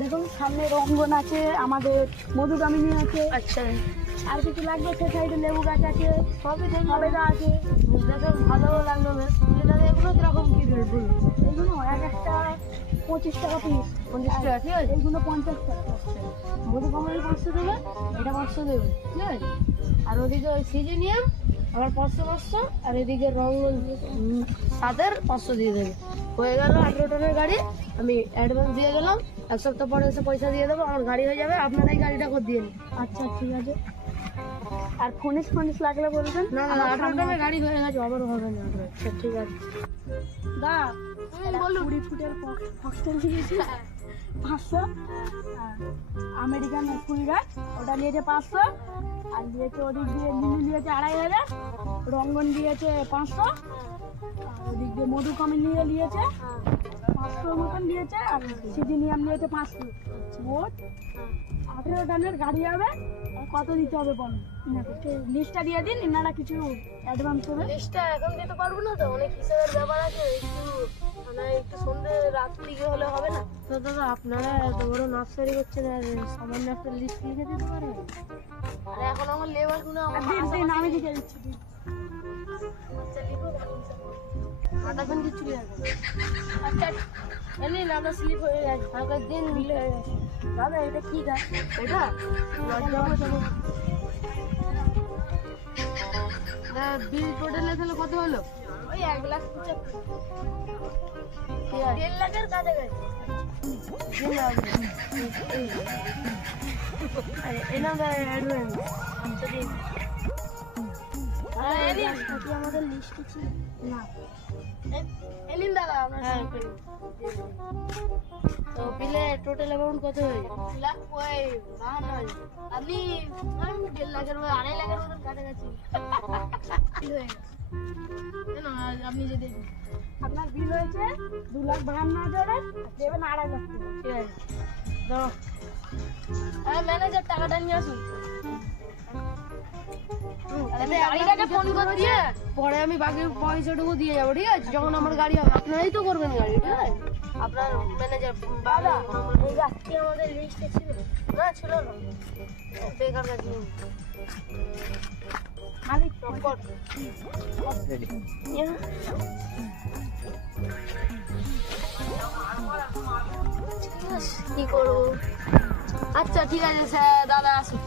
দেখুন সামনে রঙ্গন আছে, আমাদের মধুকামিনী আছে। আচ্ছা, আর কিছু লাগবে সে সাইডে লেবু গাছ আছে, সবই সবেদা আছে। দেখে ভালো লাগলো বেশ। এগুলো কিরকম কি রেট বলুন? এইগুলো এক একটা 25 টাকা পিস। 50 টাকা, ঠিক আছে। এইগুলো 50 টাকা। মধুকামিনী 500 দেবে, এটা 500 দেবে, ঠিক আছে। আর ওদিকে ওই সিজনিয়াম আবার 500, আর এদিকে রঙ্গন সাদের 500 দিয়ে দেবে। হয়ে গেল 18 টনের গাড়ি। আমি অ্যাডভান্স দিয়ে গেলাম, এক সপ্তাহ পরে এসে পয়সা দিয়ে দেবো, আমার গাড়ি হয়ে যাবে। আপনারা এই গাড়িটা করে দিয়ে নিন। আচ্ছা ঠিক আছে। আর ফোনিস লাগলে বলবেন। না না, 18 টনের গাড়ি হয়ে গেছে, আবারও হবে না। আচ্ছা ঠিক আছে। দা বলুন। 20 ফুটের ফক্সটেল দিয়েছি 500। আমেরিকান ফুল গাছ ওটা নিয়েছে 500। আর দিয়েছে ওদিক দিয়ে লিলি দিয়েছে 2500। রঙ্গন দিয়েছে 500। আর ওদিক দিয়ে মধুকামিনী নিয়েছে 500 মতন দিয়েছে। আর সিজিনিয়াম নিয়েছে 500। মোট 18 টনের গাড়ি হবে। কত দিতে হবে বলুন? লিস্টটা দিয়ে দিন, ইনারা কিছু অ্যাডভান্স হবে। লিস্টটা এখন দিতে পারবো না তো, অনেক হিসাবের ব্যাপার আছে। একটু সন্ধ্যে রাত দিকে হলে হবে না তো? দাদা আপনারা এত বড় নার্সারি করছেন, আর সামান্য একটা লিস্ট লিখে দিতে পারবেন? আর এখন আমার লেবার গুলো দিন আমি লিখে দিচ্ছি। কাটাবেন কিছু আচ্ছা এমনি আমরা স্লিপ হয়ে গেছে, আগের দিন বিল হয়ে গেছে। দাদা এটা কি গাছ? এটা বিল টোটালে তাহলে কত হলো? ওই 1,75,000। 1.5 লাখের কাছাকাছি। আমাদের লিস্টে ছিল না। এলিন দাদা আমরা তো বিলে টোটাল অ্যামাউন্ট কত হয়ে গেল? আপনি 1.5 লাখের 2.5 লাখের মতন কাছাকাছি আপনি যে দেখুন আপনার বিল হয়েছে 2,52,000 দেবেন 2.5 লাখ টাকা। ঠিক আছে, ম্যানেজার টাকাটা নিয়ে আসুন। পরে আমি বাকি পয়সাটুকু দিয়ে যাবো, ঠিক আছে? যখন আমার গাড়ি হবে আপনারাই তো করবেন গাড়ি, ঠিক আছে? আপনার ম্যানেজার দাদা এই গাছটি আমাদের লিস্টে ছিল না, ছিল না, বেকার গাছ মালিক কি করবো? আচ্ছা ঠিক আছে স্যার, দাদা আসুন।